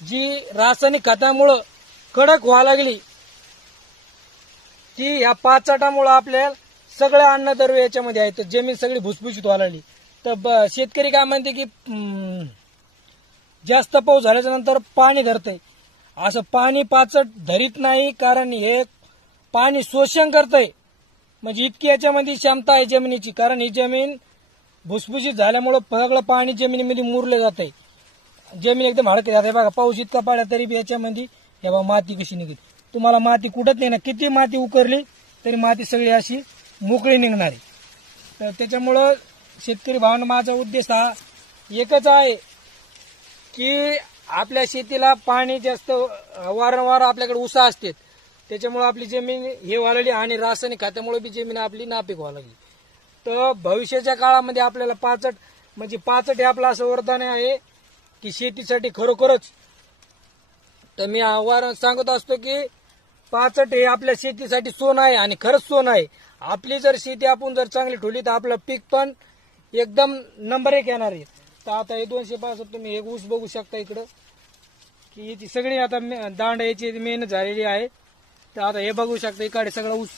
जी रासायनिक खतामुळं कडक व्हायला लागली की ह्या पाचटामुळं आपल्याला सगळं अन्नद्रव्य याच्यामध्ये आहे, तर जमीन सगळी भुसभुशीत व्हायला लागली. तर शेतकरी काय म्हणते की जास्त पाऊस झाल्याच्या नंतर पाणी धरतंय. असं पाणी पाचट धरीत नाही, कारण हे पाणी शोषण करतंय. म्हणजे इतकी याच्यामध्ये क्षमता आहे जमिनीची, कारण ही जमीन भुसभुशीत झाल्यामुळं सगळं पाणी जमिनीमध्ये मुरले जात आहे. जमीन एकदम हडकी जाते. बघा पाऊस इतका पडला तरी बी याच्यामध्ये हे बघा माती कशी निघते. तुम्हाला माती कुठत नाही ना, किती माती उकरली तरी माती सगळी अशी मोकळी निघणार आहे. तर त्याच्यामुळं शेतकरी भावांनो, माझा उद्देश हा एकच आहे की आपल्या शेतीला पाणी जास्त वारंवार आपल्याकडे उसा असते, त्याच्यामुळे आपली जमीन हे वाळली आणि रासायनिक खतामुळे बी जमीन आपली नापीक व्हायला लागली. तर भविष्याच्या काळामध्ये आपल्याला पाचट हे आपलं असं वरदान आहे की शेतीसाठी खरोखरच. तर मी आव्हान सांगत असतो की पाचट हे आपल्या शेतीसाठी सोनं आहे आणि खरंच सोनं आहे. आपली जर शेती आपण जर चांगली ठेवली तर आपलं पीक पण एकदम नंबर 1 येणार आहे. तर आता हे 265 तुम्ही एक ऊस बघू शकता इकडं की याची सगळी आता दांड याची मेहनत झालेली आहे. तर आता हे बघू शकता इकडे सगळं ऊस